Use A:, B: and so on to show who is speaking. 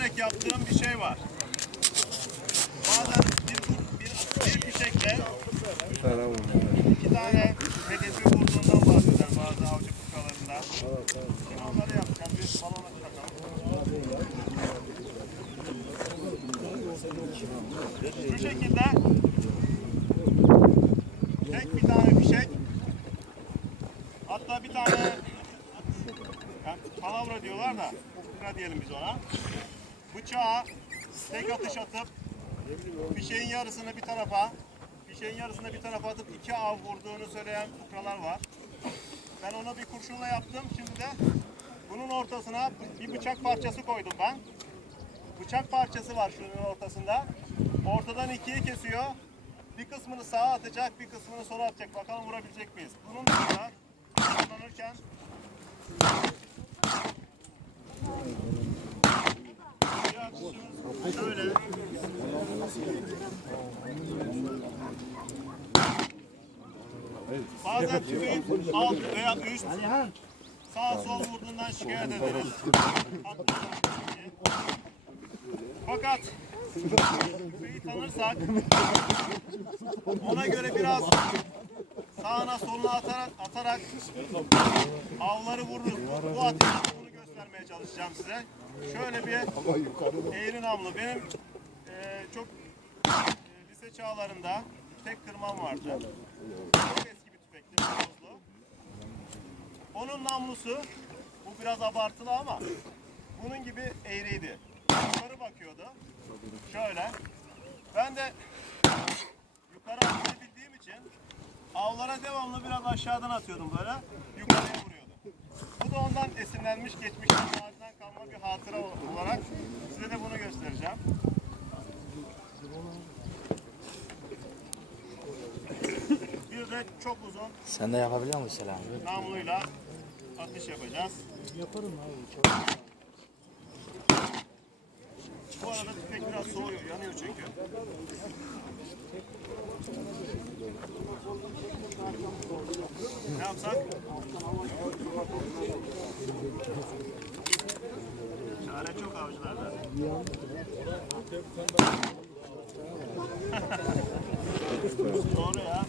A: düşünerek yaptığım bir şey var. Bazen bir, bir, bir fişekle iki tane hedefi vurduğundan bahseder bazı avcı kukalarında. Şimdi onları yapacağım. Bir balona takalım. Şu şekilde tek bir tane fişek hatta bir tane yani palavra diyorlar da ukra diyelim biz ona. Bıçağa tek atış atıp fişeğin yarısını bir tarafa fişeğin yarısını bir tarafa atıp iki av vurduğunu söyleyen kukralar var. Ben ona bir kurşunla yaptım. Şimdi de bunun ortasına bir bıçak parçası koydum ben. Bıçak parçası var şunun ortasında. Ortadan ikiye kesiyor. Bir kısmını sağa atacak, bir kısmını sola atacak. Bakalım vurabilecek miyiz? Bunun dışında kullanırken bir atışımız şöyle. Bazen tüfeğin alt veya üst sağ sol vurduğundan şikayet ederiz. Fakat tüfeği tanırsak ona göre biraz sağına soluna atarak, atarak avları vururuz. Bu, göstermeye çalışacağım size. Şöyle bir eğri namlu. Benim eee, çok eee, lise çağlarında tek kırmam vardı. Çok eski bir tüfekti. Bozlu. Onun namlusu bu biraz abartılı ama bunun gibi eğriydi. Yukarı bakıyordu. Şöyle. Ben de yukarı atmayı bildiğim için avlara devamlı biraz aşağıdan atıyordum böyle. Yukarıya vuruyordu. Da ondan esinlenmiş geçmiş tarihten kalma bir hatıra olarak size de bunu göstereceğim. Bir de çok uzun
B: Sen de yapabiliyor musun Selam?
A: namluyla atış yapacağız. Yaparım abi. Bu arada tüfek biraz soğuyor, yanıyor çünkü. Ne yapsak? Çare çok avcılarda. Doğru ya.